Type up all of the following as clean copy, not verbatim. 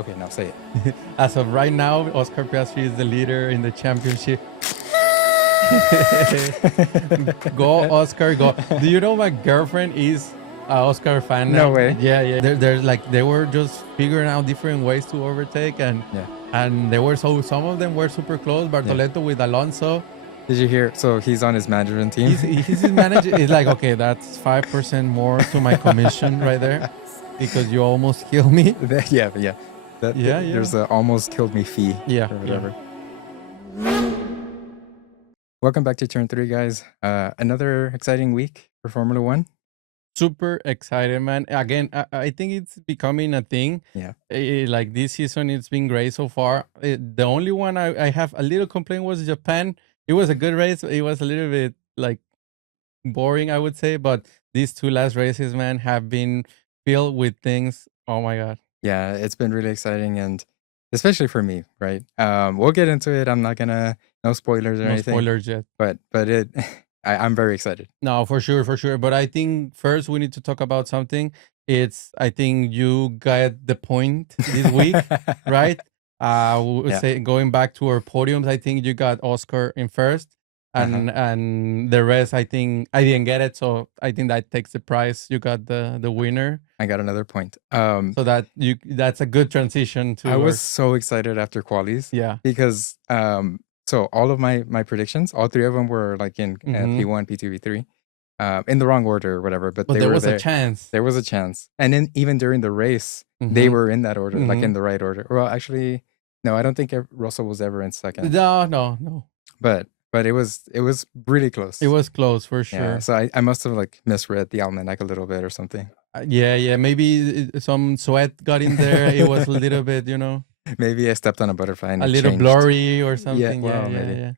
Okay, now say it. As of right now, Oscar Piastri is the leader in the championship. Go, Oscar, go. Do you know my girlfriend is a Oscar fan No now? way. Yeah. There's like they were just figuring out different ways to overtake, and Yeah. they were some of them were super close. Bartoletto with Alonso. Did you hear? So he's on his management team. He's his manager. He's like, okay, that's 5% more to my commission right there, because you almost killed me. Yeah. Yeah. There's a almost killed me fee. Yeah. Or whatever. Welcome back to Turn 3, guys. Another exciting week for Formula One. Super excited, man. Again, I think it's becoming a thing. Yeah. Like this season, it's been great so far. The only one I have a little complaint was Japan. It was a good race. It was a little bit like boring, I would say. But these two last races, man, have been filled with things. Oh my God. Yeah, it's been really exciting, and especially for me, right? We'll get into it. I'm not gonna no spoilers or No anything. spoilers yet. But it I'm very excited. No, for sure. But I think first we need to talk about something. I think you got the point this week, right? We Yeah. say going back to our podiums, I think you got Oscar in first, and the rest, I think I didn't get it. So I think that takes the prize. You got the winner. I got another point. So that's a good transition to. I was so excited after qualies. Yeah. Because so all of my predictions, all three of them were like in P1, P2, P3. In the wrong order or whatever, but they there were was there. a chance. There was a chance. And then even during the race, they were in that order, like in the right order. Well, actually, no, I don't think Russell was ever in second. No. But it was really close. It was close for sure. Yeah, so I must have like misread the almanac a little bit or something. Yeah. Maybe some sweat got in there. It was a little bit, Maybe I stepped on a butterfly and a little changed. blurry or something. Yeah, Yeah.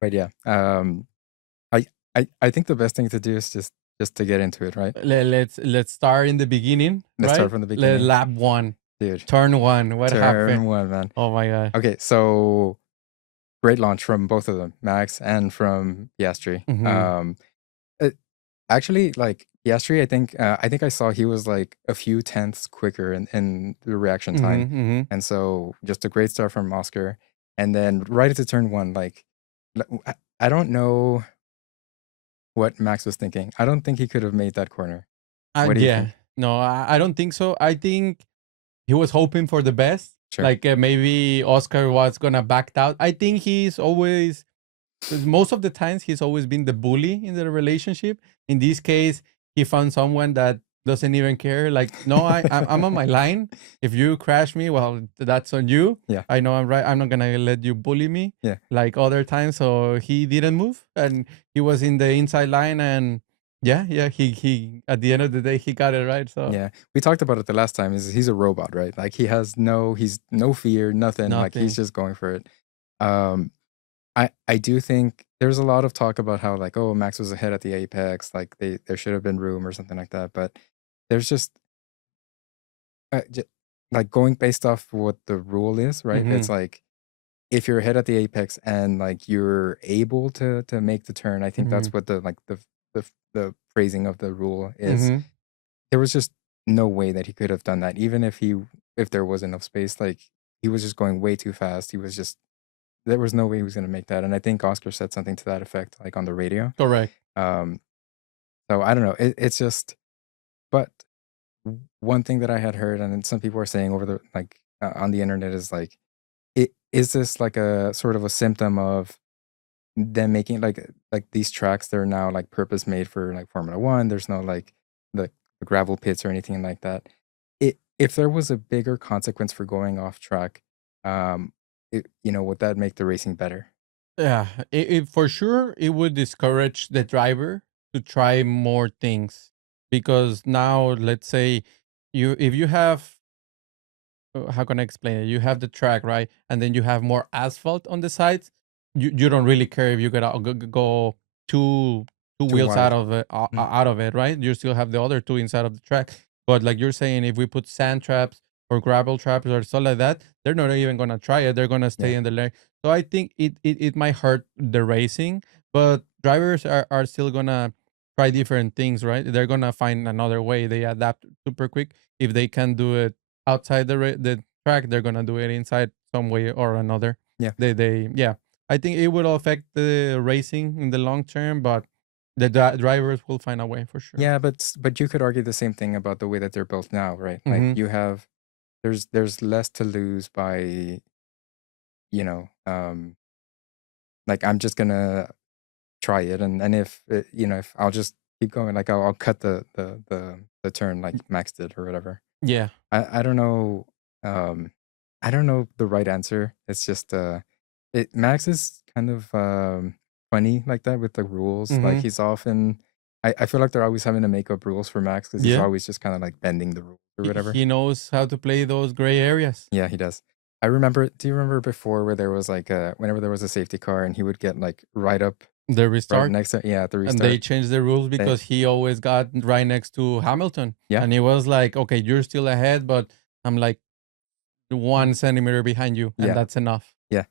But yeah, I think the best thing to do is just to get into it, right? Let's start in the beginning. Let's start from the beginning. Lap 1, dude. Turn 1. What happened? Turn 1, man. Oh my God. Okay, so great launch from both of them, Max and from Piastri. Actually, like Piastri, I think I saw he was like a few tenths quicker in the reaction time, and so just a great start from Oscar. And then right into turn 1, like I don't know what Max was thinking. I don't think he could have made that corner. What do you think? No, I don't think so. I think he was hoping for the best. Sure. Like maybe Oscar was gonna back out. I think he's always, most of the times, he's always been the bully in the relationship. In this case, he found someone that doesn't even care. Like, no, I'm on my line. If you crash me, well, that's on you. Yeah. I know I'm right. I'm not gonna let you bully me. Yeah. Like other times. So he didn't move, and he was in the inside line, and yeah. He at the end of the day, he got it right. So yeah, we talked about it the last time. He's a robot, right? Like he's no fear, nothing. Like he's just going for it. I do think there's a lot of talk about how like, oh, Max was ahead at the apex, like there should have been room or something like that. But there's just like going based off what the rule is, right? It's like if you're ahead at the apex and like you're able to make the turn, I think that's what the phrasing of the rule is. There was just no way that he could have done that, even if there was enough space. Like he was just going way too fast. There was no way he was going to make that. And I think Oscar said something to that effect, like on the radio. Correct. So I don't know. It's just, but one thing that I had heard, and some people are saying over the on the internet, is like, is this like a sort of a symptom of them making like these tracks? They're now like purpose made for like Formula One. There's no like the gravel pits or anything like that. If there was a bigger consequence for going off track, would that make the racing better? Yeah, it for sure it would discourage the driver to try more things, because now let's say if you have, how can I explain it? You have the track, right, and then you have more asphalt on the sides. You don't really care if you go two wheels wide. out of it, right? You still have the other two inside of the track. But like you're saying, if we put sand traps or gravel traps or stuff like that, they're not even gonna try it. They're gonna stay in the lane. So I think it might hurt the racing, but drivers are still gonna try different things, right? They're gonna find another way. They adapt super quick if they can do it outside the track, they're gonna do it inside some way or another. Yeah. Yeah. I think it will affect the racing in the long term, but the drivers will find a way for sure. Yeah, but you could argue the same thing about the way that they're built now, right? Like Hmm. you have there's less to lose by, you know, like I'm just gonna try it, and if it, if I'll just keep going, like I'll cut the turn like Max did or whatever. Yeah. I don't know, um, I don't know the right answer. It's just it Max is kind of funny like that with the rules. Like Hmm. he's often I feel like they're always having to make up rules for Max because he's Yeah. always just kind of like bending the rules or whatever. He knows how to play those gray areas. Yeah, he does. I remember. Do you remember before where there was like whenever there was a safety car and he would get like right up The right restart. next to at the And they restart? changed the rules They, because he always got right next to Hamilton. yeah, And he was like, okay, you're still ahead, but I'm like mm, 1 centimeter behind you, and yeah, that's enough. yeah.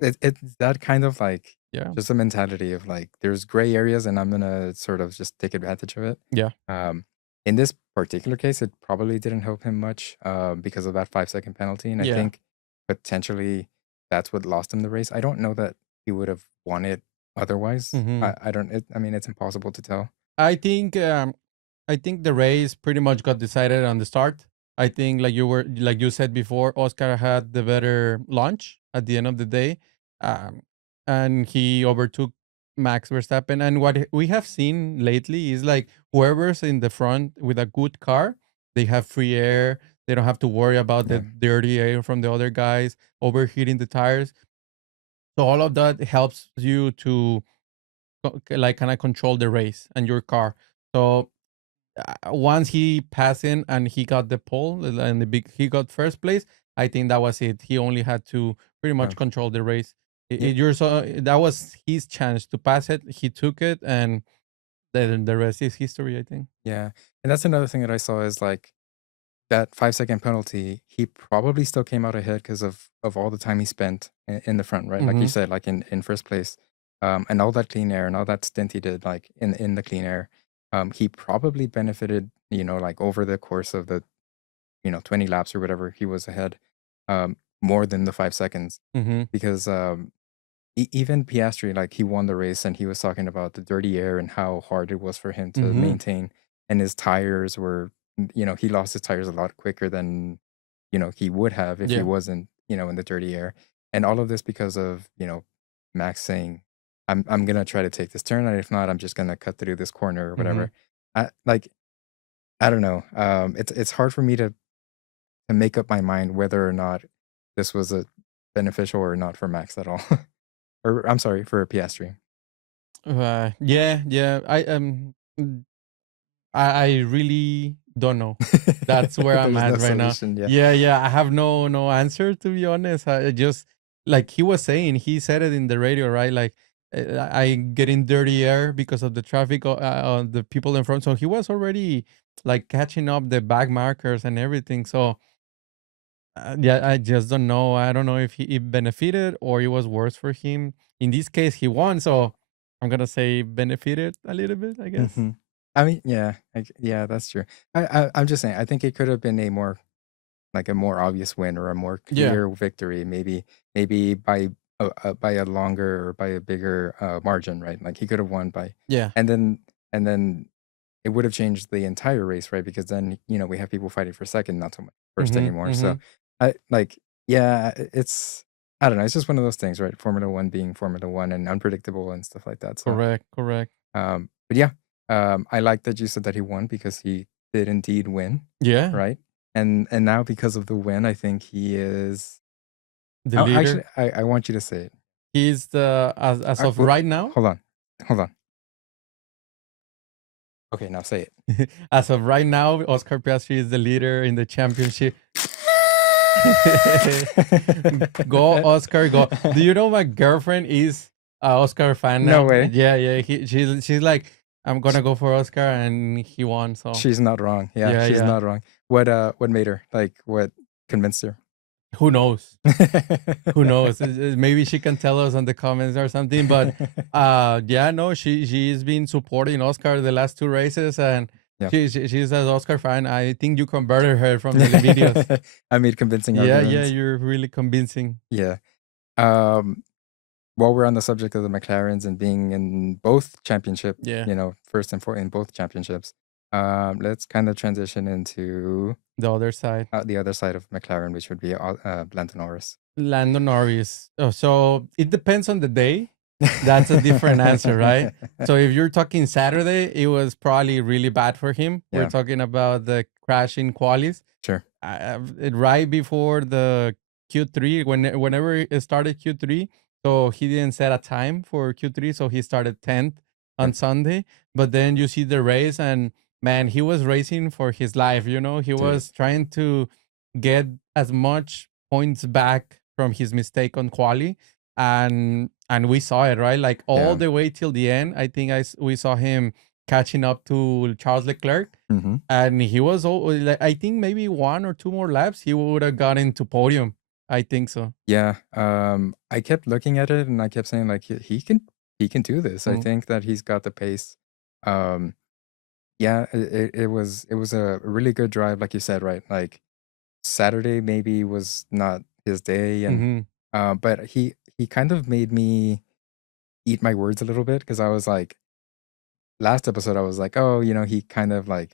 It's that kind of like Yeah. just a mentality of like there's gray areas and I'm gonna sort of just take advantage of it. Yeah. Um, in this particular case, it probably didn't help him much because of that 5 second penalty, and I Yeah. think potentially that's what lost him the race. I don't know that he would have won it otherwise. Hmm. I don't. I mean, it's impossible to tell. I think I think the race pretty much got decided on the start. I think like you said before, Oscar had the better launch at the end of the day, um, and he overtook Max Verstappen. And what we have seen lately is like whoever's in the front with a good car, they have free air. They don't have to worry about the Yeah, dirty air from the other guys overheating the tires. So all of that helps you to like kind of control the race and your car. So once he passed in and he got the pole and he got first place, I think that was it. He only had to pretty much um, control the race. yeah, That was his chance to pass it. He took it, and then the rest is history, I think. yeah. And that's another thing that I saw is like that 5 second penalty. He probably still came out ahead because of all the time he spent in the front, right? Like you Hmm. said, like in first place, and all that clean air and all that stint he did, like in the clean air. He probably benefited, like over the course of the 20 laps or whatever, he was ahead, more than the 5 seconds Hmm. because even Piastri, like he won the race and he was talking about the dirty air and how hard it was for him to Hmm. maintain. And his tires were, he lost his tires a lot quicker than, he would have if he Yeah. wasn't, in the dirty air. And all of this because of, Max saying, I'm gonna try to take this turn, and if not, I'm just gonna cut through this corner or Hmm. whatever. Like I don't know. It's hard for me to make up my mind whether or not this was a beneficial or not for Max at all. Or I'm sorry, for Piastri. Yeah, yeah. I really don't know. That's where I'm There's at no right now. solution. Yeah. Yeah, yeah. I have no answer, to be honest. I just like he was saying, he said it in the radio, right? Like I get in dirty air because of the traffic on the people in front. So he was already like catching up the back markers and everything. So yeah, I just don't know. I don't know if he benefited or it was worse for him. In this case, he won. So I'm gonna say benefited a little bit, I guess. Hmm. I mean, yeah, yeah, that's true. I'm just saying. I think it could have been a more obvious win or a more Yeah, clear victory. Maybe by a longer or by a bigger margin, right? Like he could have won by, yeah. and then it would have changed the entire race, right? Because then we have people fighting for second, not so much first Mm-hmm. anymore. So Mm-hmm. I like, yeah, it's I don't know. It's just one of those things, right? Formula One being Formula One and unpredictable and stuff like that. So, Correct, correct. but yeah, I like that you said that he won because he did indeed win, Yeah, right? And now because of the win, I think he is. the Oh, actually, leader. I want you to say it. He's the as of Wait, right now, hold on, hold on. Okay, now say as of right now, Oscar Piastri is the leader in the championship. Go it. Oscar, go! Do you know my girlfriend is a Oscar fan No now? way. Yeah, yeah. She's like, I'm gonna go for Oscar, and he won. So She's not wrong. Yeah, yeah, she's yeah. not wrong. What made her? Like what convinced her? Who knows? Who knows? Maybe she can tell us on the comments or something. But yeah, no, she's been supporting Oscar the last two races, and Yeah. She's an Oscar fan. I think you converted her from the videos. I made convincing Yeah, yeah, arguments. you're really convincing. Yeah. Um, while we're on the subject of the McLarens and being in both championship, Yeah, first and fourth in both championships, let's kind of transition into the other side. the other side of McLaren, which would be Lando Norris. Lando Norris. Oh, so it depends on the day. That's a different answer, right? So if you're talking Saturday, it was probably really bad for him. We're Yeah, talking about the crash in qualis. sure. Right before the Q3, whenever it started Q3, so he didn't set a time for Q3, so he started 10th Sure. on Sunday. But then you see the race, and man, he was racing for his life. He Dude. was trying to get as much points back from his mistake on quali, and we saw it, right? Like all Yeah. the way till the end. I think we saw him catching up to Charles Leclerc, Hmm. and he was like, I think maybe one or two more laps, he would have got into podium. I think so. Yeah. I kept looking at it and I kept saying like he can do this. I Mm. think that he's got the pace. Um, yeah, it was a really good drive, like you said, right? Like Saturday maybe was not his day, and Hmm. but he kind of made me eat my words a little bit because I was like, last episode I was like, oh, he kind of like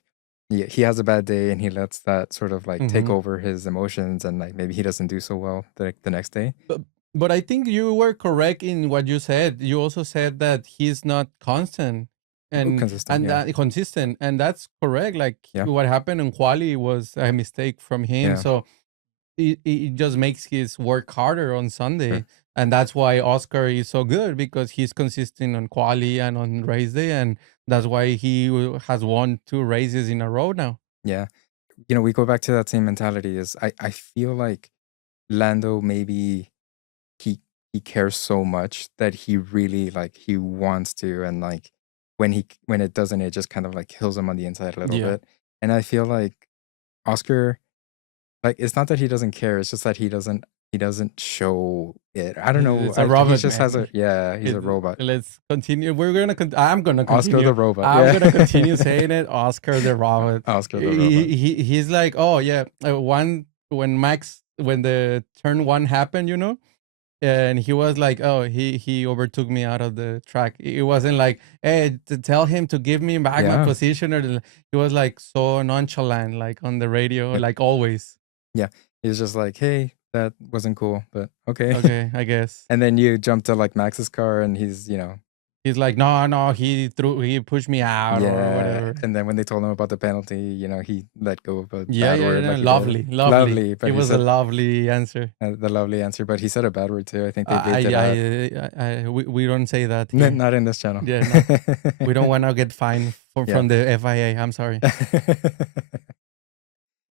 he has a bad day and he lets that sort of like take Hmm. over his emotions and like maybe he doesn't do so well the next day. But but I think you were correct in what you said. You also said that he's not constant Oh, and consistent, and yeah, consistent, and that's correct. Like yeah, what happened in quali was a mistake from him. yeah, So it just makes his work harder on sure, Sunday. And that's why Oscar is so good, because he's consistent on quali and on race day. And that's why he has won two races in a row now. yeah. We go back to that same mentality. Is I feel like Lando maybe he he cares so much that he really like he wants to, and like when it doesn't, it just kind of like kills him on the inside a little Yeah. bit. And I feel like Oscar, like, it's not that he doesn't care, it's just that he doesn't show it. I don't know. It's a He robot, just has man. a, yeah, he's a robot. Let's continue. I'm gonna Oscar continue. the robot. I'm Yeah. gonna continue saying it. Oscar the robot. Oscar the robot. He's like, oh yeah, one when the turn one happened, and he was like, oh, he overtook me out of the track. It wasn't like, hey, to tell him to give me back my Yeah. position, he was like so nonchalant, like on the radio, Yeah. like always. Yeah. He's just like, hey, that wasn't cool, but okay. Okay, I guess. And then you jump to like Max's car and he's, He's like, no, no, he pushed me out or yeah. whatever. And then when they told him about the penalty, he let go of a Yeah, bad yeah, word yeah. like he did. Lovely, lovely. Lovely, It but he was a said lovely answer. the lovely answer, but he said a bad word too. I think they I, bleeped it out. we don't say that here. Not in this channel. Yeah, no, we don't want to get fined Yeah. from the FIA. I'm sorry.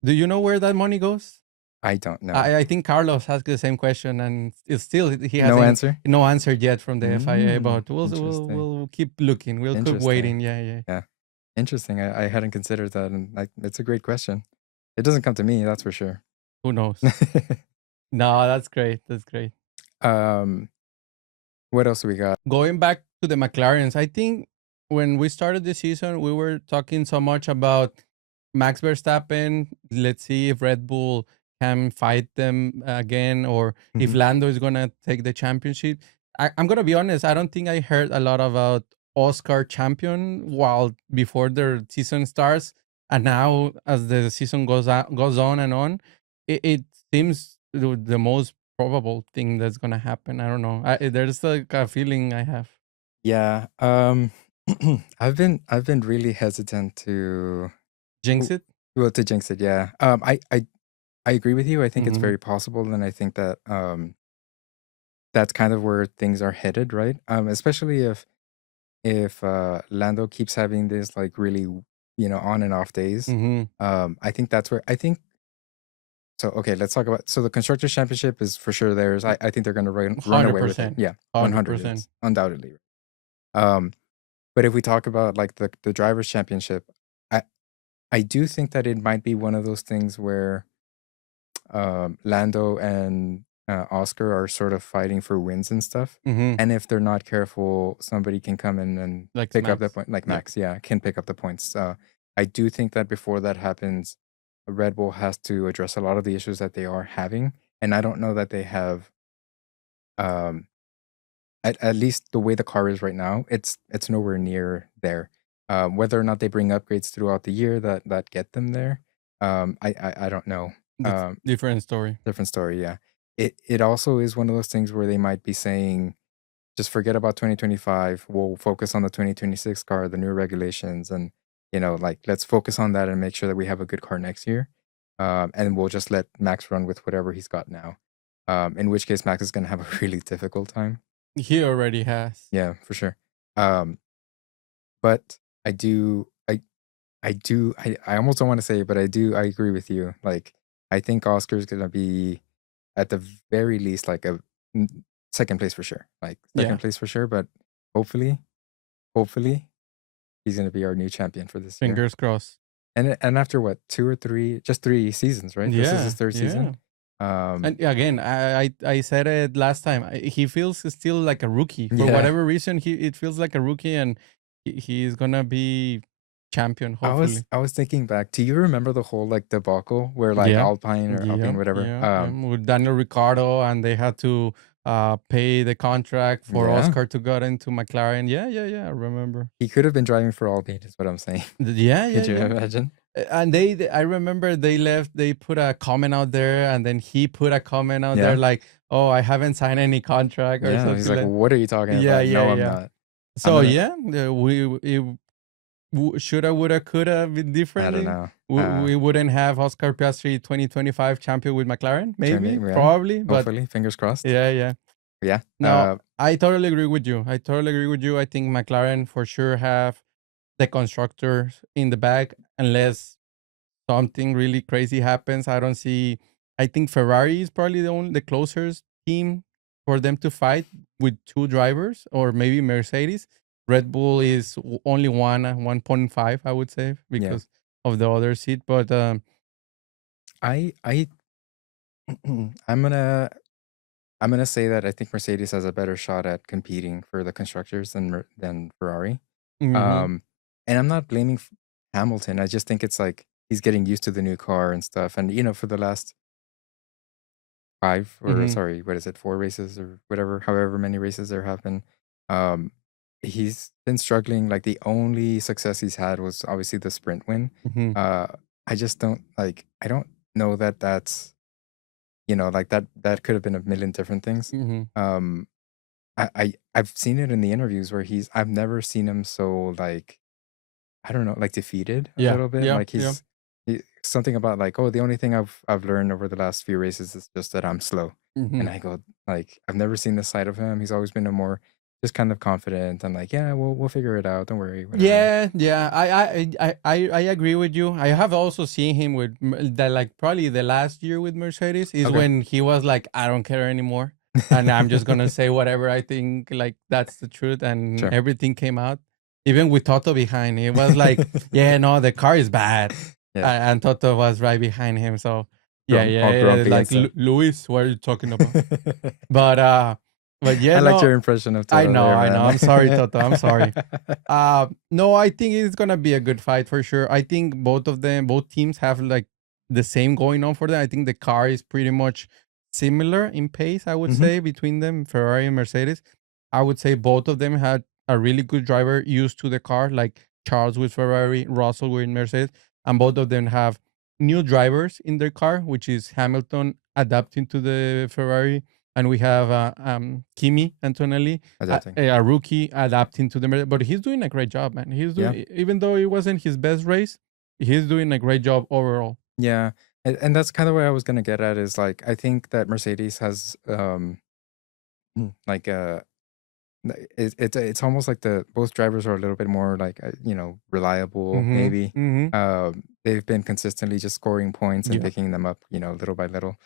Do you know where that money goes? I don't know. I think Carlos asked the same question, and it's still he No hasn't answer? no answer yet from the FIA. But Interesting. we'll keep looking. We'll keep Interesting. waiting. Yeah, yeah. Yeah. Interesting. I hadn't considered that, and like it's a great question. It doesn't come to me, that's for sure. Who knows? No, that's great. That's great. um, what else do we got? Going back to the McLarens, I think when we started the season, we were talking so much about Max Verstappen. Let's see if Red Bull can fight them again, or if Mhm. Lando is gonna take the championship. I'm gonna be honest. I don't think I heard a lot about Oscar champion while before their season starts, and now as the season goes on, it seems the most probable thing that's gonna happen. I don't know. There's like a feeling I have. Yeah. I've been really hesitant to Jinx w- it. well, to jinx it, yeah. I agree with you. I think it's Hmm. very possible, and I think that that's kind of where things are headed, right? Especially if Lando keeps having this like really, on and off days. Hmm. I think that's where I think so. Okay, let's talk about, so the constructors championship is for sure theirs. I think they're going to run Hundred away with it. percent. Yeah, 100 100%. is undoubtedly. Um, but if we talk about like the drivers championship, I I do think that it might be one of those things where Lando and Oscar are sort of fighting for wins and stuff. Hmm. And if they're not careful, somebody can come in and Like pick up the Max. point, like Yeah. Max, yeah, can pick up the points. I do think that before that happens, Red Bull has to address a lot of the issues that they are having, and I don't know that they have, um, at least the way the car is right now, it's nowhere near there. Whether or not they bring upgrades throughout the year that get them there, I don't know. That's Um, different story. Different story, yeah. It also is one of those things where they might be saying, "Just forget about 2025. We'll focus on the 2026 car, the new regulations, and, like, let's focus on that and make sure that we have a good car next year. And we'll just let Max run with whatever he's got now." In which case, Max is gonna have a really difficult time. He already has. Yeah, for sure. Um, but I almost don't wanna say it, but I agree with you. Like, I think Oscar's gonna be at the very least, like, n 2nd place for sure, like, Yeah. 2nd place for sure, but hopefully, hopefully, he's gonna be our new champion for this year. Fingers crossed. And after what, 2 or 3, just 3 seasons, right? This is his Yeah. 3rd season? Yeah. Um, And again, I said it last time. He feels still like a rookie for yeah. whatever reason. It feels like a rookie, and he's gonna be champion. Hopefully. I was thinking back, do you remember the whole, like, debacle where, like, Yeah. Alpine or Yeah. Alpine, whatever, Yeah. Yeah. With Daniel Ricciardo, and they had to pay the contract for yeah, Oscar to get into McLaren. Yeah. Yeah. Yeah. I remember. he could have been driving for Alpine is what I'm saying. Yeah. Yeah. Could you Yeah. imagine? And I remember they left, they put a comment out there, and then he put a comment out there Yeah, like, "Oh, I haven't signed any contract," or yeah, he's something like, like. "What are you talking Yeah, about? yeah, No, I'm yeah. not. I'm So, gonna." yeah, shoulda, woulda, coulda been I don't differently. know. We wouldn't have Oscar Piastri 2025 champion with McLaren, maybe, Yeah, probably, but hopefully, fingers crossed. yeah, yeah. Yeah, No, I totally agree with you. I totally agree with you. I think McLaren for sure have the constructors in the back, unless something really crazy happens. I don't see. I think Ferrari is probably the closest team for them to fight with two drivers, or maybe Mercedes. Red Bull is only 1.5, I would say, yeah. because of the other seat. But I I'm gonna I'm gonna say that I think Mercedes has a better shot at competing for the constructors than Ferrari. mhm, Um, and I'm not blaming Hamilton. I just think it's like he's getting used to the new car and stuff. And for the last 5, or mhm, sorry, what is it, 4 races or whatever, however many races there have been, um, he's been struggling. Like, the only success he's had was obviously the sprint win. mhm, Uh, I just don't like. I don't know that that's like that could have been a million different things. mhm, Um, I've seen it in the interviews where I've never seen him so, like, I don't know, like, defeated a yeah, little bit. yeah, Like, yeah, something about, like, "Oh, the only thing I've learned over the last few races is just that I'm slow." And mhm. I go, like, I've never seen this side of him. He's always been a more just kind of confident and like, "Yeah, we'll figure it out. Don't worry, whatever." Yeah, yeah. I agree with you. I have also seen him with that, like probably the last year with Mercedes is Okay, when he was like, I don't care anymore, and I'm just gonna say whatever I think. Like that's the truth, and sure. everything came out. Even with Toto behind, it was like, yeah, no, the car is bad, Yeah, and Toto was right behind him. So yeah, all yeah, grumpy and like stuff. Luis, what are you talking about? But yeah, I liked no, your impression of I Toto know, there, I know. man. I'm sorry, Toto. I'm sorry. No, I think it's gonna be a good fight for sure. I think both teams have like the same going on for them. I think the car is pretty much similar in pace, I would Mhm, say, between them, Ferrari and Mercedes. I would say both of them had a really good driver used to the car, like Charles with Ferrari, Russell with Mercedes, and both of them have new drivers in their car, which is Hamilton adapting to the Ferrari, and we have Kimi Antonelli, adapting. a rookie adapting to the but he's doing a great job, man. He's Yeah. doing, even though it wasn't his best race, he's doing a great job overall. Yeah, and that's kinda where I was gonna get at is, like, I think that Mercedes has, like, it's almost like the both drivers are a little bit more, like, reliable, Mhm. maybe. Mhm. They've been consistently just scoring points and Yeah. picking them up, little by little.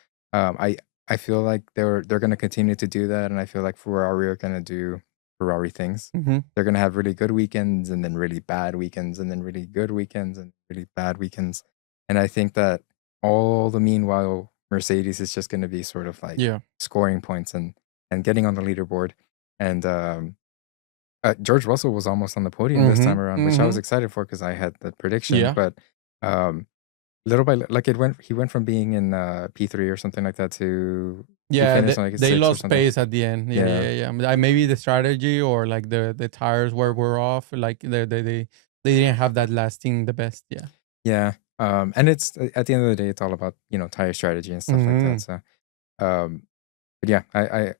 I feel like they're gonna continue to do that, and I feel like Ferrari are gonna do Ferrari things. Mhm. They're gonna have really good weekends, and then really bad weekends, and then really good weekends, and really bad weekends. And I think that all the meanwhile, Mercedes is just gonna be sort of like Yeah. scoring points and getting on the leaderboard. And George Russell was almost on the podium this Mhm, time around, which I was mhm. excited for because I had the prediction, Yeah. but, um, little by like, he went from being in, P3 or something like that to he Yeah, finished, like, in they 6th or lost something. pace at the end. Yeah, Yeah, yeah, yeah. Maybe the strategy or like the tires were off. Like they didn't have that lasting the best. Yeah. yeah, and it's at the end of the day, it's all about, tire strategy and stuff like that, Mhm. so, um, but yeah, I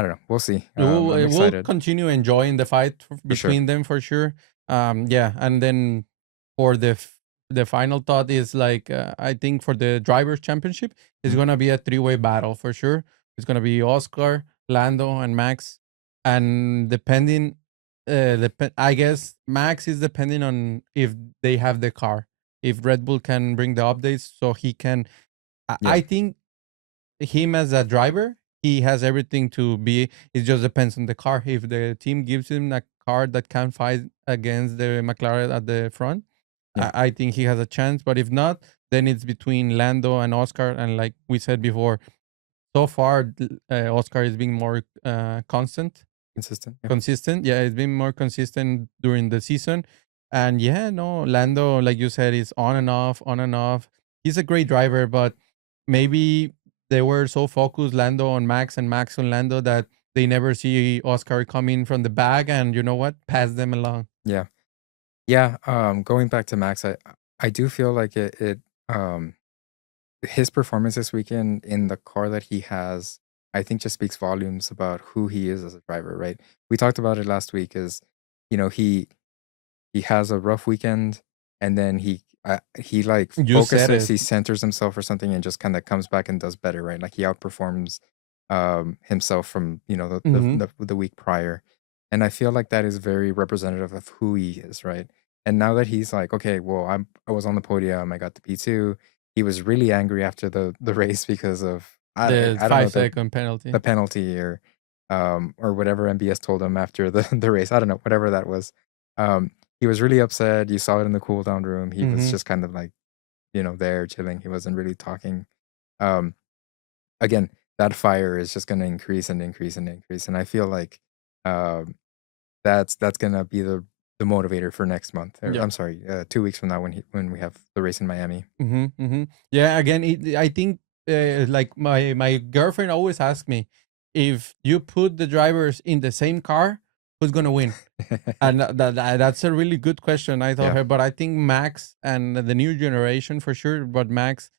don't know, we'll see, I'm We'll excited continue enjoying the fight for sure. between them for sure. Yeah, and then for the final thought is like I think for the drivers' championship, it's Mhm, gonna be a three-way battle for sure. It's gonna be Oscar, Lando, and Max, and depending, I guess Max is depending on if they have the car, if Red Bull can bring the updates, so he can. yeah, I think him as a driver, he has everything to be. It just depends on the car. If the team gives him a car that can fight against the McLaren at the front, yeah, I think he has a chance. But if not, then it's between Lando and Oscar. And like we said before, so far Oscar is being more consistent, yeah, consistent. Yeah, it's been more consistent during the season. And yeah, no, Lando, like you said, is on and off, on and off. He's a great driver, but maybe they were so focused, Lando on Max and Max on Lando, that they never see Oscar coming from the back and you know what? Pass them along. yeah. Yeah, going back to Max, I do feel like um his performance this weekend in the car that he has, I think just speaks volumes about who he is as a driver, right? We talked about it last week is, he has a rough weekend and then he like You said focuses, it. he centers himself or something and just kind of comes back and does better, right? Like he outperforms himself from, Hmm. the week prior. And I feel like that is very representative of who he is, right? And now that he's like, okay, well, I was on the podium, I got the P2. He was really angry after the race because of The I don't know, five the second the penalty. penalty or whatever MBS told him after the the race. I don't know, whatever that was. Um, he was really upset. You saw it in the cool down room. He was Hmm. just kind of like, there chilling. He wasn't really talking. Um, again, that fire is just going to increase and increase and increase. And I feel like um, that's going to be the motivator for next month. Or, Yeah. I'm sorry, 2 weeks from now when we have the race in Miami. Mhm, mhm. Yeah, again, I think like my girlfriend always asks me if you put the drivers in the same car, who's gonna win? And that's a really good question. I told Yeah, her, but I think Max and the new generation for sure. But Max,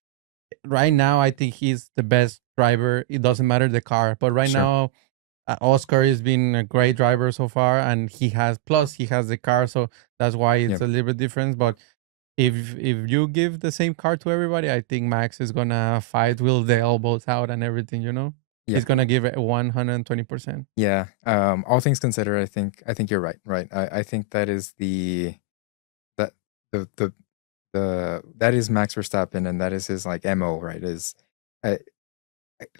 right now, I think he's the best driver. It doesn't matter the car, but right sure. now, Oscar has been a great driver so far, and he has the car, so that's why Yeah, it's a little bit different. But if you give the same card to everybody, I think Max is gonna fight with the elbows out and everything, you know? yeah. He's gonna give it 120%. Yeah, all things considered, I think you're right, right. I think that is that that is Max Verstappen, and that is his, like, MO, right? Uh,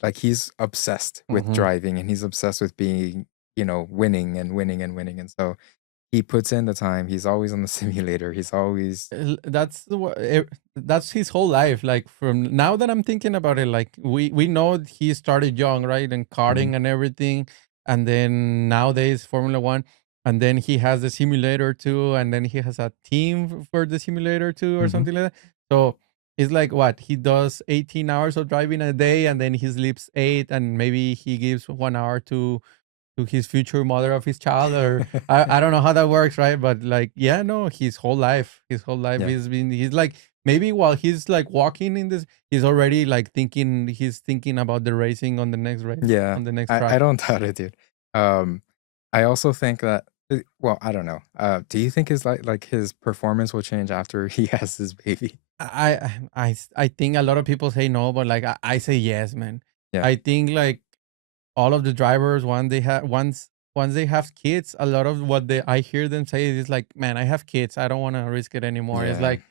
like, he's obsessed with Mhm. driving, and he's obsessed with being, winning and winning and winning, and so he puts in the time, he's always on the simulator, he's always That's his whole life. Like from now that I'm thinking about it, like we know he started young, right, and mhm, karting and everything, and then nowadays Formula One, and then he has the simulator too, and then he has a team for the simulator too, or mhm. something like that. So it's like what he does 18 hours of driving a day, and then he sleeps 8, and maybe he gives 1 hour to his future mother of his child, or I don't know how that works, right? But like yeah, no, his whole life Yeah, he's like maybe while he's like walking in this, he's already like he's thinking about the racing on the next race, yeah, on the next I track. don't doubt it, dude. Um, I also think that well, I don't know, do you think his performance will change after he has his baby? I think a lot of people say no, but like I say yes, man. Yeah, I think like all of the drivers once they have kids, a lot of what they I hear them say is like, man, I have kids, I don't want to risk it anymore. It's yeah, like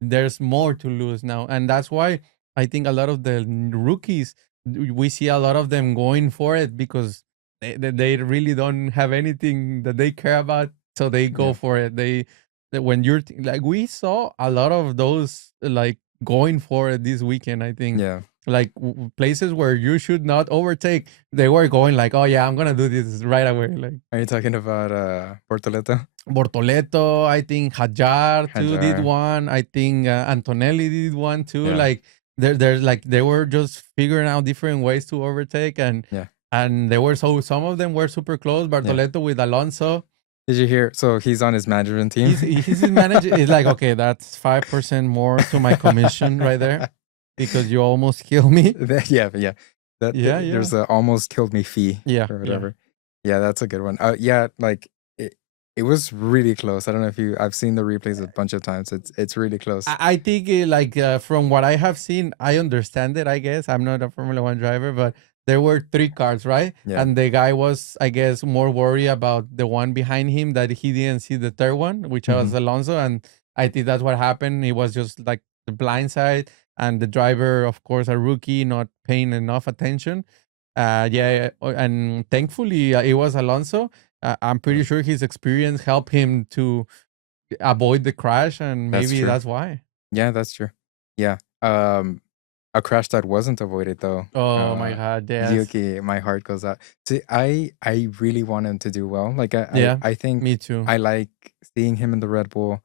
there's more to lose now, and that's why I think a lot of the rookies we see a lot of them going for it because they really don't have anything that they care about, so they go yeah, for it. When like we saw a lot of those like going for it this weekend, I think. yeah. like places where you should not overtake. They were going like, oh yeah, I'm gonna do this right away. Like Are you talking about Bortoleto? Bortoleto, I think Hajar too did Hajar. one. I think Antonelli did one too. Yeah. Like there's like they were just figuring out different ways to overtake, Yeah. and they were so some of them were super close. Yeah. Bartoletto with Alonso, Did you hear? So he's on his management team. he's his manager. It's like, okay, that's 5% more to my commission right there because you almost kill me. Yeah, yeah. Yeah, yeah, There's a almost killed me fee yeah, or yeah. whatever. Yeah, that's a good one. Yeah, like it was really close. I don't know if you I've seen the replays a bunch of times. It's really close. I think like from what I have seen, I understand it. I guess I'm not a Formula One driver, but there were three cars, right? Yeah. And the guy was, I guess, more worried about the one behind him that he didn't see the third one, which was Hmm. Alonso. And I think that's what happened. It was just like the blind side, and the driver, of course, a rookie, not paying enough attention. Yeah, and thankfully it was Alonso. I'm pretty sure his experience helped him to avoid the crash, and That's maybe true. that's why. Yeah, that's true. Yeah. A crash that wasn't avoided though. Oh my god, yes. Yuki, my heart goes out. See, I really want him to do well. Like Yeah, I think me too. I like seeing him in the Red Bull,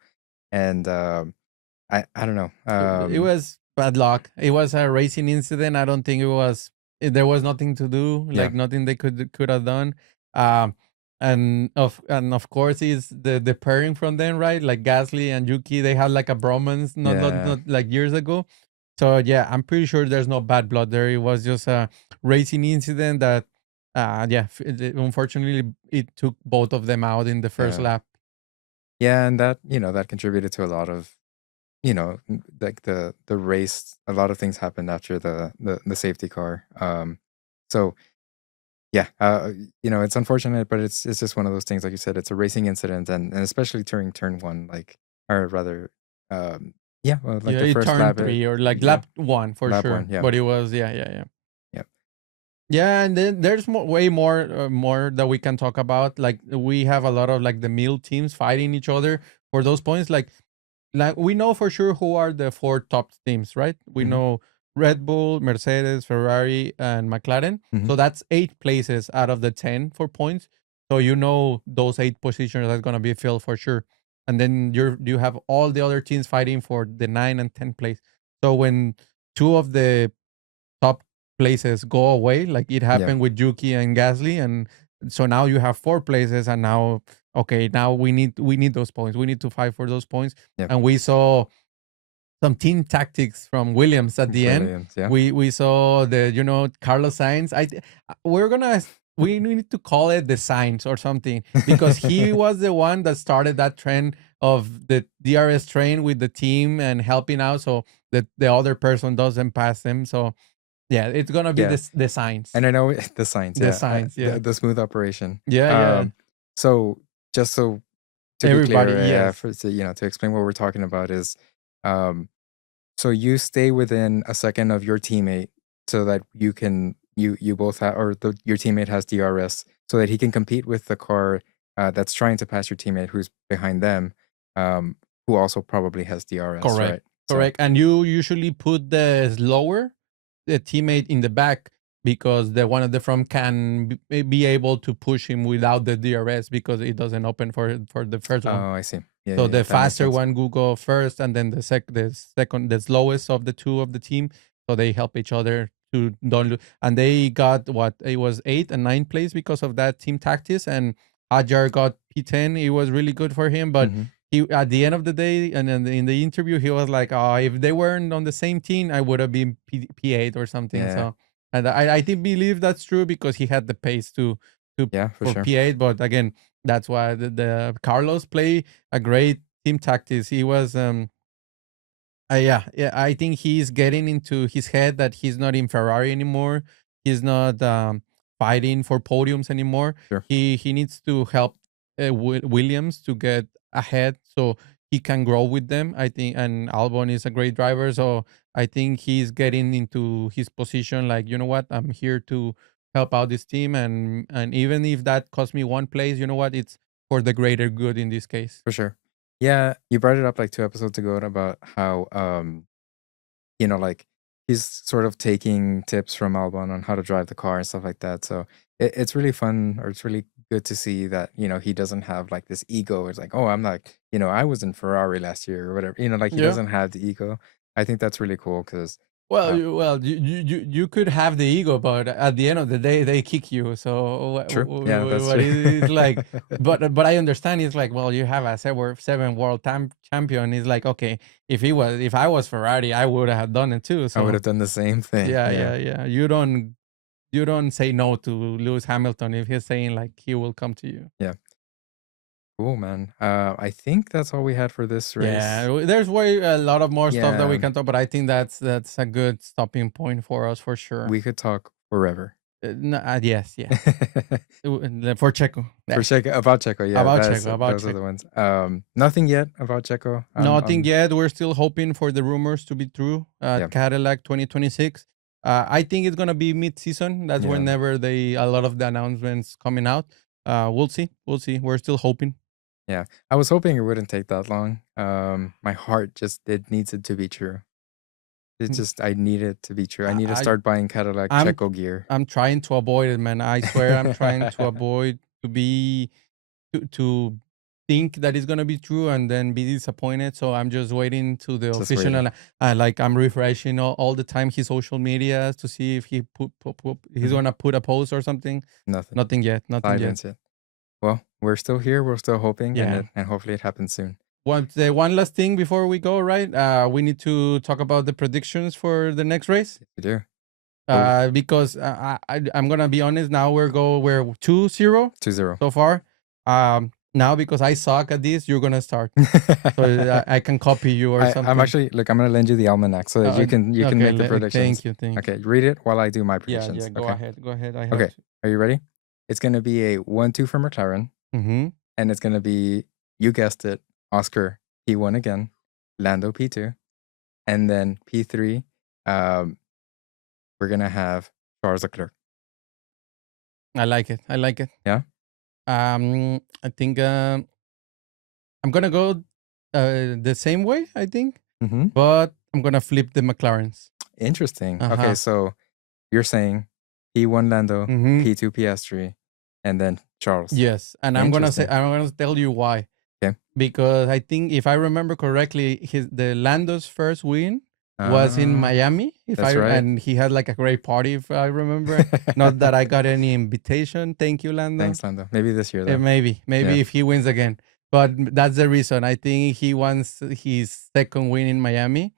and I don't know. It was bad luck. It was a racing incident. I don't think it was there was nothing to do, Yeah. like nothing they could have done. Um and of course is the pairing from them, right? Like Gasly and Yuki, they had like a bromance Yeah. not like years ago. So yeah, I'm pretty sure there's no bad blood there. It was just a racing incident that yeah, unfortunately it took both of them out in the first Yeah. lap. Yeah, and that, that contributed to a lot of, like the race. A lot of things happened after the safety car. So yeah, it's unfortunate, but it's just one of those things. Like you said, it's a racing incident, and especially during turn one, like, or rather, yeah, well, like Yeah, the it first turned lap, 3 or like yeah, lap 1 for lap sure. one, yeah, But it was yeah, yeah, yeah. yeah, Yeah, and then there's way more that we can talk about. Like we have a lot of like the middle teams fighting each other for those points. Like we know for sure who are the four top teams, right? We hmm, know Red Bull, Mercedes, Ferrari, and McLaren. hmm, So that's 8 places out of the 10 for points. So you know those 8 positions are going to be filled for sure. And then you have all the other teams fighting for the 9 and 10 place. So when two of the top places go away, like it yeah, happened with Yuki and Gasly, and so now you have 4 places, and now okay, now we need those points. We need to fight for those points, yeah, and we saw some team tactics from Williams at the end. brilliant, yeah, We saw the Carlos Sainz. We need to call it the Sainz or something because he was the one that started that trend of the DRS train with the team and helping out so that the other person doesn't pass him. So yeah, it's gonna be yeah. the signs. And I know the science, The yeah, signs, yeah. the smooth operation. Yeah, yeah. So just so to be Everybody, clear, yes. to explain what we're talking about is, um, so you stay within a second of your teammate so that you both have, or your teammate has DRS so that he can compete with the car that's trying to pass your teammate who's behind them, um, who also probably has DRS, Correct. right? So Correct. And you usually put the teammate in the back because the one at the front can be able to push him without the DRS because it doesn't open for the first one. oh, I see. Yeah, So yeah, yeah, the that makes faster sense. one will go first, and then the second, the slowest of the two of the team. So they help each other to don't lose. And they got what it was 8 and 9 place because of that team tactics. And Ajar got P10. It was really good for him, but Hmm. he at the end of the day, and then in the interview, he was like, "Oh, if they weren't on the same team, I would have been P8 or something." Yeah, So, and I did believe that's true because he had the pace to yeah, for for sure, P8. But again, that's why the Carlos play a great team tactics. He was yeah, yeah. I think he's getting into his head that he's not in Ferrari anymore. He's not fighting for podiums anymore. sure, He needs to help Williams to get ahead so he can grow with them. I think, and Albon is a great driver, so I think he's getting into his position. Like you know what, I'm here to help out this team, and even if that costs me 1 place, you know what, it's for the greater good in this case. for sure. Yeah, you brought it up like 2 episodes ago about how like he's sort of taking tips from Albon on how to drive the car and stuff like that. So it's really fun, or it's really good to see that he doesn't have like this ego. It's like, oh, I'm like, I was in Ferrari last year or whatever. Like he Yeah. doesn't have the ego. I think that's really cool because, Well, uh, you could have the ego, but at the end of the day, they kick you. So true, yeah, that's what true. is like? But I understand. It's like, well, you have a seven world champion. It's like, okay, if I was Ferrari, I would have done it too. I would So have done the same thing. yeah, Yeah, yeah, yeah. You don't say no to Lewis Hamilton if he's saying like he will come to you. yeah, cool, man. I think that's all we had for this Yeah, race. there's way a lot of more stuff that we Yeah, can talk, but I think that's a good stopping point for us for sure. we could talk forever. No, yes, yes. For Checo, For yeah. Checo, about Checo, yeah, About Checo, about those are the Checo. ones. Nothing yet about Checo. Nothing yet. We're still hoping for the rumors to be true. Yeah, Cadillac 2026. I think it's gonna be mid-season. That's yeah, whenever a lot of the announcements coming out. We'll see. We'll see. We're still hoping. yeah. I was hoping it wouldn't take that long. My heart just it needs it to be true. It's Mm, just I need it to be true. I I, need to I start buying Cadillac I'm Checo gear. I'm trying to avoid it, man. I swear I'm trying to avoid to be to think that it's gonna be true and then be disappointed. So I'm just waiting to the Just official waiting. and like I'm refreshing all the time his social media to see if he's Mhm. gonna put a post or something. Nothing. Nothing yet. Nothing yet. Silence it. Well, we're still here. We're still hoping, and Yeah. hopefully it happens soon. One last thing before we go, right? We need to talk about the predictions for the next race. We do. So Because I'm gonna be honest. Now we're 2-0 2-0. so far. Now because I suck at this, you're gonna start, so I can copy you or I'm something. actually look. I'm gonna lend you the almanac so that Uh, you can okay, make the predictions. thank you, thank you. Okay, read it while I do my Yeah, yeah. predictions. Go Okay. ahead, go ahead. I have Okay. to. Are you ready? It's gonna be a 1-2 for McLaren, Mm-hmm. and it's gonna be, you guessed it, Oscar P1 again, Lando P2, and then P3. Um, we're gonna have Charles Leclerc. I like it. I like it. Yeah. I think I'm gonna go the same way. I think, Mm-hmm. but I'm gonna flip the McLarens. Interesting. Uh Okay, huh. so you're saying P1 Lando, Mm-hmm. P2 Piastri, and then Charles. Yes, and Interesting. I'm gonna tell you why. Okay. Because I think if I remember correctly, the Lando's first win was in Ah, Miami. If I that's right. and he had like a great party, if I remember. Not that I got any invitation. Thank you, Lando. Thanks, Lando. Maybe this year though. Maybe Yeah. if he wins again. But that's the reason. I think he wants his second win in Miami.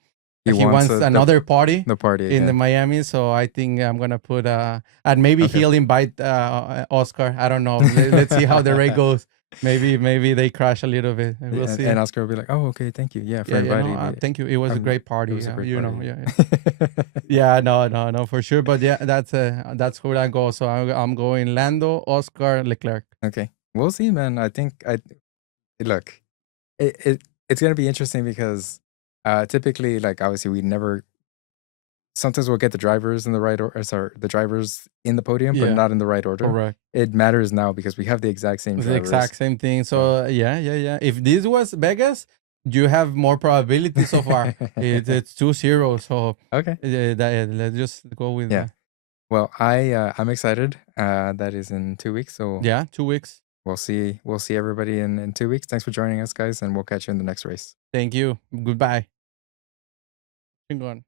He He wants wants another party the party in the again. Miami. So I think I'm gonna put and maybe Okay. he'll invite Oscar. I don't know. Let's see how the race goes. Maybe they crash a little bit. We'll And, see. Oscar will be like, "Oh, okay, thank you. Yeah, for Yeah, yeah, no, inviting me. thank you. It was a great It party. was a great You know, party." yeah, yeah. Yeah, no, no, no, for sure. But yeah, that's where I go. So I'm going Lando, Oscar, Leclerc. Okay. We'll see, man. I think I look, it's gonna be interesting because typically, like, obviously we never sometimes we'll get the drivers in the right order, sorry, the drivers in the podium, but Yeah, not in the right order. correct. It matters now because we have the exact same It's the drivers. exact same thing. So So yeah, yeah, yeah. If this was Vegas, you have more probability so far. It's 2-0. So okay. let's just go with Yeah. Well, I'm excited. That is in 2 weeks. So yeah, 2 weeks. we'll see everybody in 2 weeks. Thanks for joining us, guys, and we'll catch you in the next race. Thank you. Goodbye. Been gone.